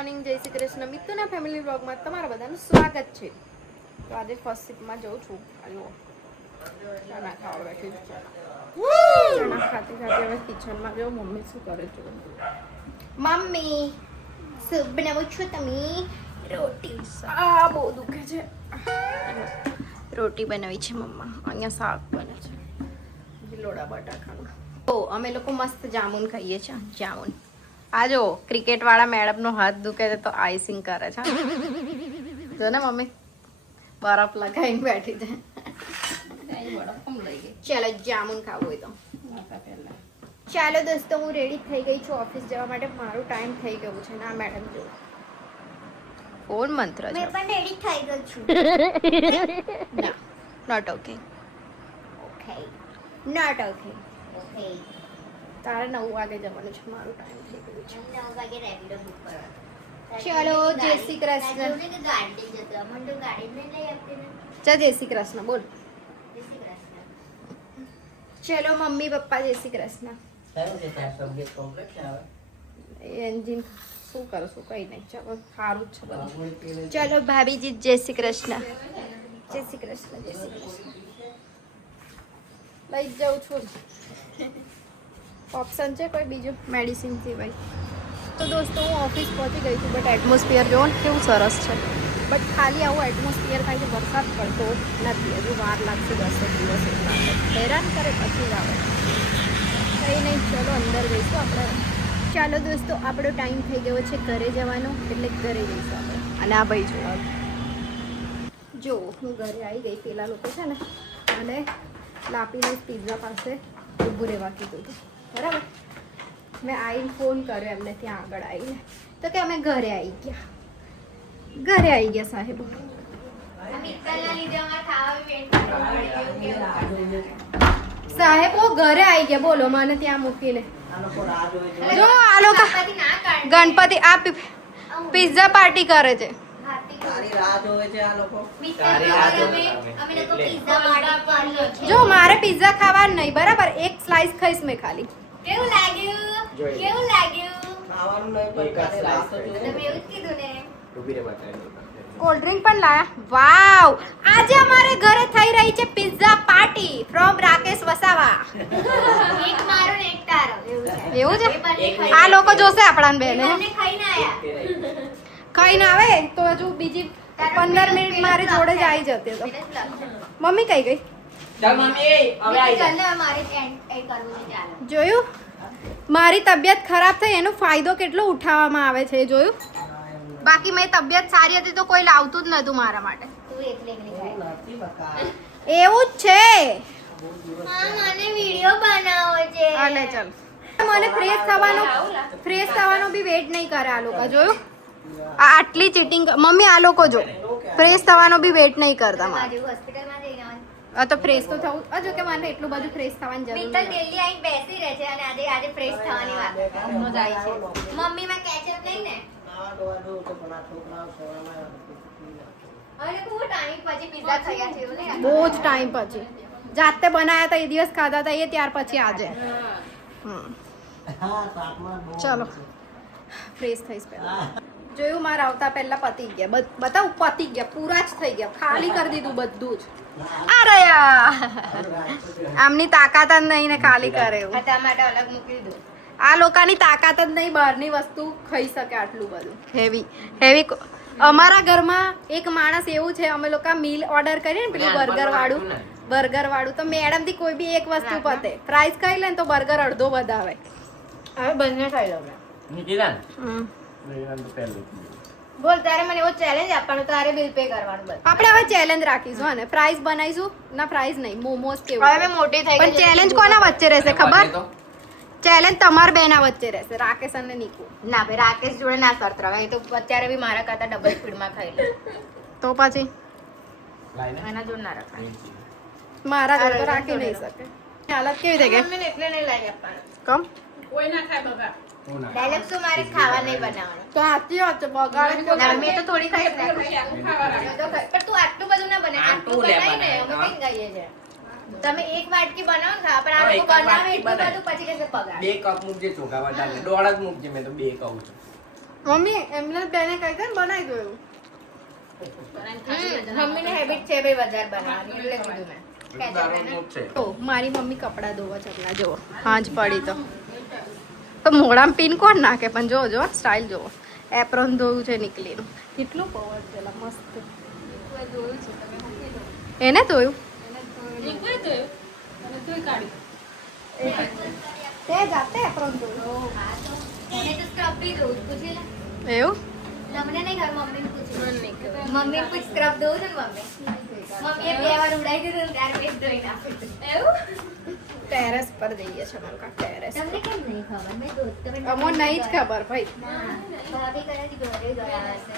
Morning, જય Shri Krishna. મિત્તુના family વ્લોગમાં તમારા બધાનું સ્વાગત છે. તો આજે ફર્સ્ટ શિફ્ટમાં જાઉં છું. આજો ચણા ખાવા બેઠી છું. ચણા ખાતી ખાતી હવે કિચનમાં જાઉં. મમ્મી શું કરે છે? મમ્મી શું બનાવો છો તમે? રોટી. આ બહુ દુખે છે. રોટી બનાવી છે મમ્મા. અહીંયા શાક બને છે, ગિલોડા બટાકાનું. તો અમે લોકો મસ્ત જામુન ખાઈએ છીએ. જામુન આ જો ક્રિકેટ વાળા મેડમ નો હાથ દુખે છે તો આઈસિંગ કરે છે. જો ને મમ્મી બરફ લગાવીને બેઠી છે. ચાલો જામુન ખાવું હોય તો. ચાલો દોસ્તો, હું રેડી થઈ ગઈ છું ઓફિસ જવા માટે. મારું ટાઈમ થઈ ગયું છે. ના મેડમ જો ફોન મંત્ર છે. મેં પણ રેડી થઈ ગઈ છું. ના not okay. Okay not okay. Okay તારે 9 વાગે જવાનું છે. મારું ટાઈમ થઈ ગયું છે. 9 વાગે રેપિડો બુક કરો. ચલો જય શ્રી કૃષ્ણ. ગાડી જતો અમન તો ગાડી ને લઈ આપતી ને. ચા જય શ્રી કૃષ્ણ બોલ. જય શ્રી કૃષ્ણ. ચલો મમ્મી પપ્પા જય શ્રી કૃષ્ણ. એન્જિન શું કરશું? કઈ નહીં. ચલો સારું જ છે બધું. ચલો ભાભીજી જય શ્રી કૃષ્ણ. જય શ્રી કૃષ્ણ. જય શ્રી કૃષ્ણ. લઈ જ જાઉં છું. ઓપ્શન છે કોઈ બીજું મેડિસિન સિવાય? તો દોસ્તો હું ઓફિસ પહોંચી ગઈ છું. બટ એટમોસ્ફિયર જો ને કેવું સરસ છે. બટ ખાલી આવું એટમોસ્ફિયર થાય છે. વરસાદ પડતો નથી. હજુ વાર લાગશે 10 દિવસ. હેરાન કરે પછી જ આવે. કંઈ નહીં. ચલો અંદર જઈશું આપણે. ચાલો દોસ્તો, આપણો ટાઈમ થઈ ગયો છે ઘરે જવાનો, એટલે ઘરે જઈશું આપણે. અને આ ભાઈ જો હું ઘરે આવી ગઈ. પેલા લોકો છે ને અને લાપીને પિઝા પાસે ઊભું રહેવા કીધું હતું. બરાબર. મેં આવીને ફોન કર્યો એમને ત્યાં આગળ આવીને, તો કે અમે ઘરે આવી ગયા. ઘરે આવી ગયા સાહેબ. સાહેબો ઘરે આવી ગયા. બોલો મને ત્યાં મૂકીને. જો આ લોકો ગણપતિ આ પિઝા પાર્ટી કરે છે. જો મારે પિઝા ખાવાનું નહીં, બરાબર? એક સ્લાઇસ ખાઈશ મેં ખાલી. કેવું લાગ્યું? કેવું લાગ્યું? તમે એવું જ કીધું ને. કોલ્ડ ડ્રિંક પણ લાયા. વાવ! આજે અમારે ઘરે થઈ રહી છે pizza party from Rakesh Vasava. એક મારો ને એક તારો. એવું છે? આ લોકો જોશે આપણા બેને. બંને ખાઈને આયા. ખાઈને આવે તો હજુ બીજી 15 મિનિટ મારી જોડે જ આવી જતી. તો મમ્મી કઈ ગઈ? જોયું? મારી તબિયત ખરાબ થઈ એનો ફાયદો કેટલો ઉઠાવવામાં આવે છે, જોયું? બાકી મેં તબિયત સારી હતી તો કોઈ લાવતું જ નતું મારા માટે. તું એકલી એકલી ખાય. એવું જ છે. હા, મને વિડિયો બનાવવો છે. હાલે ચાલ. મને ફ્રેશ થવાનો બી વેટ નહીં કરે આ લોકો. જોયું? આટલી ચીટિંગ. મમ્મી આ લોકો જો ફ્રેશ થવાનો બી વેટ નહીં કરતા. બાજુ હોસ્પિટલમાં જઈને આવવાનું. આ તો ફ્રેશ તો થવું. હજુ કે મને એટલું બધું ફ્રેશ થવાની જરૂર મિત્તલ નથી. દિલ્હી આવીને બેસી રહે છે અને આજે ફ્રેશ થવાની વાત જાય છે. મમ્મી માં કેચઅપ નહીં ને. હવે લોકો બહુ ટાઈમ પછી પિઝા ખાયા છે એવું નહીં. બહુ જ ટાઈમ પછી. જાતે બનાયા હતા એ દિવસ ખાધા હતા એ, ત્યાર પછી આજે. ચલો ફ્રેશ થઈશ પહેલા. જોયું? મારા આવતા પહેલા પતી ગયા. બતાવું પતી ગયા. પૂરા જ થઈ ગયા. ખાલી કરી દીધું બધું જ. અરે આમની તાકાત જ નહીં ને ખાલી કરે એવું. આ માટે અલગ મૂકી દીધું. આ લોકોની તાકાત જ નહીં બહારની વસ્તુ ખાઈ શકે આટલું બધું. હેવી અમારા ઘરમાં એક માણસ એવું છે, અમે લોકો મીલ ઓર્ડર કરીએ ને પેલું બર્ગર વાળું તો મેડમ થી કોઈ બી એક વસ્તુ પતે. ફ્રાઈઝ ખાઈ લે ને તો બર્ગર અડધો વધાવે. હવે બંને ખાઈ લઉં. બોલ, તારે મને એવો ચેલેન્જ આપવાનો, તારે બિલ પે કરવાનું. બસ આપણે હવે ચેલેન્જ રાખીશું. હા ને, ફ્રાઈઝ બનાવીશું. ના ફ્રાઈઝ નહીં, મોમોસ કેવું. હવે મેં મોટી થઈ પણ ચેલેન્જ કોના વચ્ચે રહેશે ખબર? ચેલેન્જ તમારા બેના વચ્ચે રહેશે, રાકેશ અને નીકુ. ના ભાઈ, રાકેશ જોડે ના કરતો હવે. એ તો અત્યારે બી મારા કરતા ડબલ સ્પીડમાં ખાઈ લે. તો પછી એના જોડ ના રખાય. મારા ઘર તો રાખી નહીં શકે. હાલત કેવી થઈ ગઈ? મમ્મીને એટલે નહીં લાવી આપવાનું. કમ? ડાયરેક્ટ તો મારે ખાવા નહીં બનાવવાનું. તો સાચી વાત છે. બગાડે ના, મેં તો થોડી ખાઈ જ નાખી. પણ તું આટલું બધું ના બને. આટલું બનાવી ને અમે કઈ ખાઈએ છે. તમે એક વાટકી બનાવો ને ખા, પણ આ લોકો બનાવે એટલું બધું પછી કહેશે પગાર. 2 કપ મૂકજે ચોખા વટાણે. 1.5 જ મૂકજે. મેં તો 2 કહું છું. મમ્મી એમને બેને કઈ કઈ બનાવી દો એવું. મમ્મીને હેબિટ છે ભાઈ વધારે બનાવવાની એટલે કીધું મેં તો મારી મમ્મી કપડા ધોવા ચકલા જુઓ હાંજ પડી તો મોઢામાં પીન કોણ નાખે પણ જો જો સ્ટાઇલ જુઓ એપ્રોન ધોયું છે નીકળીનું કેટલું પવન પેલા મસ્ત એને ધોયું તે જાતે એપ્રોન ધોયું મને તો સ્ક્રબ બી દઉં છું, પૂછી લે. એવું તમને નહીં ખબર, મમ્મીને પૂછ્યું. મમ્મીને પૂછ, સ્ક્રબ દઉં છું ને મમ્મી. મમ્મીએ 2 વાર ઉડાઈ દીધું ને ત્યાર પછી ધોઈને આપી દીધું. ટેરેસ પર જઈએ છે મલકા ટેરેસ તમને કેમ નહીં ખબર? મેં દૂધ તમે અમો નહીં જ ખબર ભાઈ ના, ભાભી કદાચ ઘરે ગયા હશે.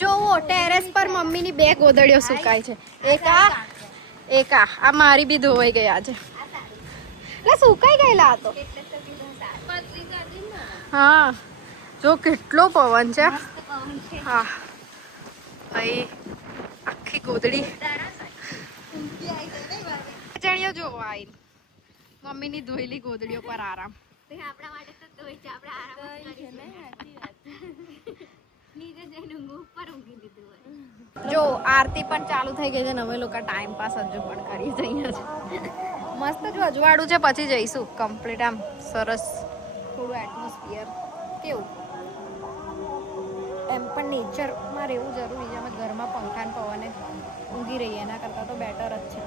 જોવો ટેરેસ પર મમ્મીની 2 ગોદડીઓ સુકાય છે એક આ મારી બી ધોવાઈ ગઈ આજે એટલે સુકાઈ ગયેલા આ તો હા જો કેટલો પવન છે હા ભાઈ આખી ગોદડી જણીઓ જોવો આઈ મમ્મીની ધોયેલી ગોદડીઓ પર આરામ આપણા માટે તો ધોઈ છે, આપણે આરામ જ કરીશું. નીચે જઈને ઊંઘ ઉપર ઊંઘી લીધું હોય. જો આરતી પણ ચાલુ થઈ ગઈ છે ને અમે લોકો ટાઈમ પાસ હજુ પણ કરી જઈએ છે મસ્ત જો અજવાળું છે પછી જઈશું કમ્પ્લીટ આમ સરસ થોડું એટમોસ્ફિયર કેવું એમ પણ નેચરમાં રહેવું જરૂરી છે અમે ઘરમાં પંખાને પવને ઊંઘી રહીએ એના કરતાં તો બેટર જ છે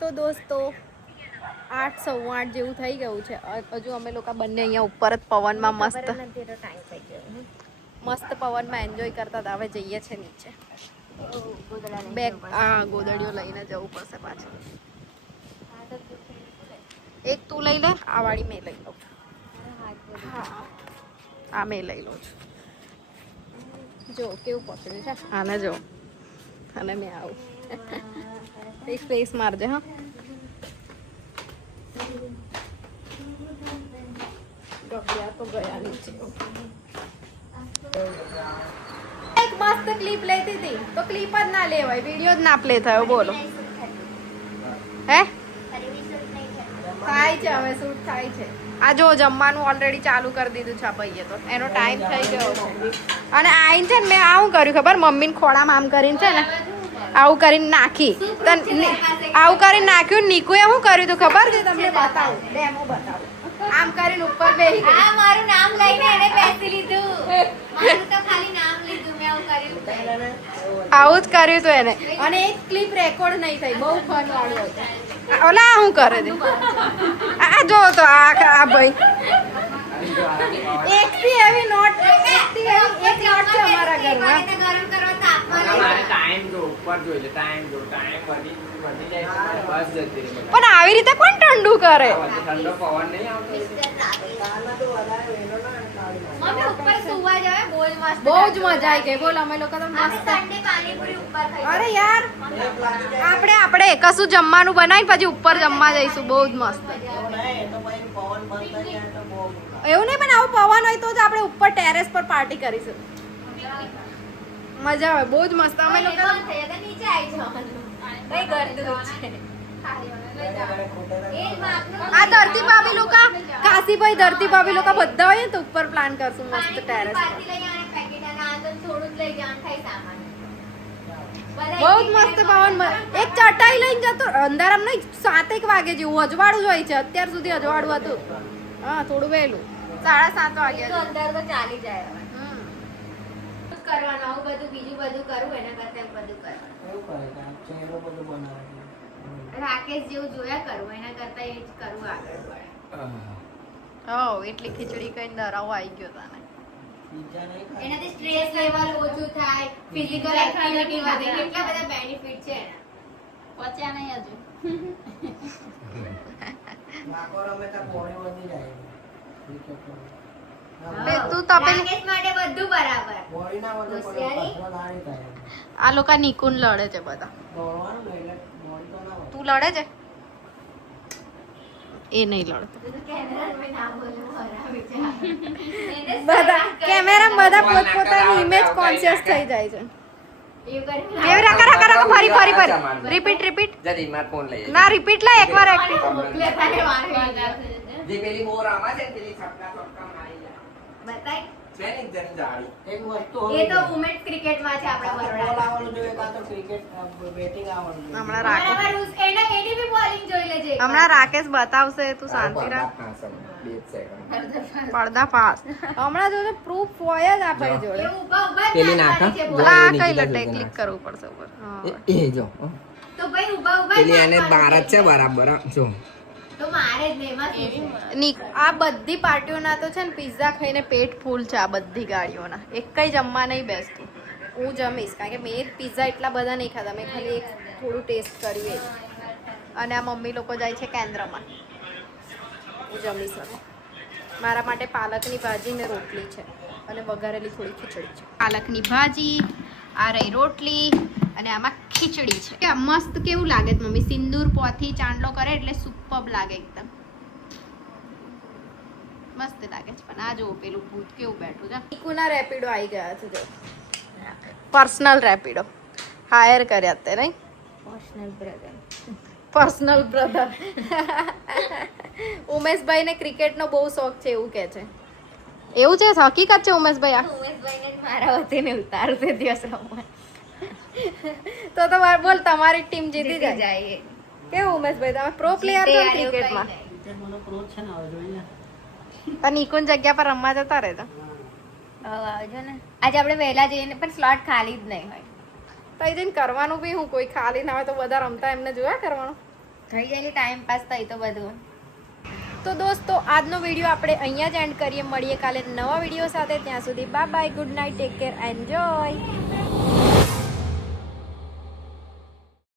તો દોસ્તો 8 સવા 8 જેવું થઈ ગયું છે હજુ અમે લોકો બંને અહીંયા ઉપર જ પવનમાં મસ્ત ટાઈમ થઈ ગયો. મસ્ત પવનમાં એન્જોય કરતા હતા હવે જઈએ છે નીચે ગોદડા લઈને બે જવું પડશે. ગોદડીઓ લઈને જવું પડશે પાછું એક તું લઈ લે આ વાળી મેં લઈ લઉં હા આ મેં લઈ લઉં છું જો કેવું પકડ્યું છે આને જો અને મેં આવું એક ફેસ મારજે હા ગબ્યા તો ગયા નીચે એક મસ્ત ક્લિપ લેતી હતી તો ક્લિપ જ ના લેવાય વિડિયો જ ના પ્લે થયો બોલો હે થાય છે હવે શૂટ થાય છે આ જો જમવાનું ઓલરેડી ચાલુ કરી દીધું છે આ ભાઈએ તો એનો ટાઈમ થઈ ગયો છે અને આઈને છે ને મેં આવું કર્યું ખબર મમ્મીને ખોળામાં આમ કરીને છે ને આવું કરીને નાખી આવું કરીને નાખ્યું નીકુએ શું કર્યું તું ખબર છે તમને બતાવું ડેમો બતાવું આમ કરીને ઉપર બેસી ગઈ આ મારું નામ લઈને એને બેસી લીધું. મારું તો ખાલી નામ લીધું, મેં આવું કર્યું. આવું જ કર્યું હતું એને અને એક ક્લિપ રેકોર્ડ નહીં થઈ બહુ ફન વાળું હતું ઓલા હું કરે દે આ જો તો આ ભાઈ એકથી એવી નોટ એકથી એવી એક નોટ છે અમારા ઘરમાં મને તો ગરમ કરવા તાપમાં લઈ મારે જાઓ. ટાઈમ જો ઉપર જોઈએ ટાઈમ વધી જાય છે બસ જતી રહી પણ આવી રીતે કોણ ઠંડુ કરે ઠંડો પવન નહીં આવતો મમ્મી ઉપર સુવા જાવે, બહુ જ મસ્ત. બહુ જ મજા આવી ગઈ બોલ અમે લોકો તો આપણે મસ્ત સન્ડે પાણીપુરી ઉપર ખાઈ. અરે યાર આપણે કશું જમવાનું બનાવી પછી ઉપર જમવા જઈશું બહુ જ મસ્ત એવું નહીં પણ આવું પવન હોય તો જ આપણે ઉપર ટેરેસ પર પાર્ટી કરીશું મજા આવે બહુ જ મસ્ત અમે લોકો બંધ થઈ જાય તો નીચે આવી જવાનું. ભાઈ ગરદું છે. એ જ માપનું આ ધરતી ભાભી લોકો કાશીભાઈ ધરતી ભાભી લોકો બધા હોય ને તો ઉપર પ્લાન કરશું મસ્ત ટેરેસ પર પાર્ટી લઈ આવવાનું પેકેટ અને આ તો થોડું જ લઈ જવાનું થાય સામાન. બધા બહુ જ એક મસ્ત એક પવન એક ચટાઈ લઈને જતો અંધારામ નહીં 7 વાગે જેવું અજવાળું જ હોય છે અત્યાર સુધી અજવાળું હતું હા થોડું વહેલું 7:30 વાગે તો અંદર તો ચાલી જાય હવે. કરવાનું આવું બધું બીજું બધું કરવું એના કરતા એમ બધું કરવાનું. રાકેશ જેવું જોયા કરવું એના કરતા એ જ કરવું આગળ પડે. હો એટલી ખીચડી કઈ ડરાવો આવી ગયો તને એનાથી સ્ટ્રેસ લેવલ ઓછું થાય, ફિઝિકલ એક્ટિવિટી વધે, કેટલા બધા બેનિફિટ છે એના. પચ્યા નહીં હજુ. તું તપેલી રાકેશ માટે બધું બરાબર. આ લોકો નિકુન લડે છે બધા તું લડે છે એ નહીં લડતો કેમેરામેન ના બોલવું હરાવે છે. એને બધા સવાલ કેમેરા બધા પોતપોતાની ઇમેજ કોન્શિયસ થઈ જાય છે એવું કરીને કેવી રાખા ફરી રિપીટ જતી માર ફોન લઈ ના રિપીટ લા એકવાર એક્ટિંગ મોકલે તારે વારે વારે. જે પેલી બોર આમાં છે ને, પેલી છક્કા મારી જાય. બતાય છે ને એકદમ જાડી. એક વસ્તુ એ તો વુમેન્સ ક્રિકેટમાં છે આપણા બોલ બરોડા આવવાનું જોઈએ કાં તો ક્રિકેટ બેટિંગ આવવાનું જોઈએ. હમણાં રાકેશ એની બી બોલિંગ જોઈ લેજે હમણાં રાકેશ બતાવશે, તું શાંતિ રાખ. હા, સર. 2 સેકન્ડ. પડદા પાસ હમણાં જો પ્રૂફ હોય જ આપણી જોડે. એ ઊભા ઊભા જ પેલી નાખવાની છે નાખા? બોલ. આ નીચે કઈ જજો લટે જરા. ક્લિક કરવું પડશે ઉપર. હા. એ જો તો ભાઈ ઊભા ઊભા જ પેલી એને નાખવાનું 12 જ છે બરાબર જો. તો મારે જ ને એમાં શું છે? આ બધી પાર્ટીઓના તો છે ને પિઝા ખાઈને પેટ ફૂલ છે. આ બધી ગાડીઓના એક કઈ જમવા નહીં બેસતું. હું જમીશ કારણ કે મેં પિઝા એટલા બધા નહીં ખાધા. મેં ખાલી એક થોડું ટેસ્ટ કર્યું એ જ. અને આ મમ્મી લોકો જાય છે કેન્દ્રમાં. હું જમી શકું. મારા માટે પાલકની ભાજી ને રોટલી છે અને વઘારેલી થોડી ખીચડી છે. પાલકની ભાજી, આ રહી રોટલી અને આમાં ખીચડી છે. કે મસ્ત કેવું લાગે છે મમ્મી? સિંદૂર પોથી ચાંદલો કરે એટલે સુપર્બ લાગે એકદમ. મસ્ત લાગે છે. પણ આ જો પેલું ભૂત કેવું બેઠું છે. ઈકુના રેપિડો આવી ગયા છે જો. પર્સનલ રેપિડો હાયર કર્યા તે નહીં? Personal brother. ઉમેશભાઈ ને ક્રિકેટનો બહુ શોખ છે એવું કે છે. એવું છે? હકીકત છે ઉમેશભાઈ? આ ઉમેશભાઈને જ મારા વતીને ઉતારશે દિવસ રમવા. તો બોલ તમારી ટીમ જીતી જીતી જાય. જાય કેવું ઉમેશભાઈ, તમે પ્રો પ્લેયર છો ક્રિકેટમાં? તે મને ક્રોધ છે ને હવે જોઈએ. પણ ઈકુન જગ્યા પર રમવા જતા રહેતા. હવે આવજો ને. આજે આપણે વહેલા જઈને પણ સ્લોટ ખાલી જ નહીં હોય. તઈ જઈને કરવાનું બી હું, કોઈ ખાલી ના હોય તો બધા રમતા એમને જોયા કરવાનું. થઈ જાય ટાઈમ પાસ થઈ તો બધું. તો દોસ્તો આજનો વિડીયો આપણે અહીંયા જ એન્ડ કરીએ. મળીએ કાલે નવા વિડીયો સાથે. ત્યાં સુધી bye bye, good night, take care, enjoy.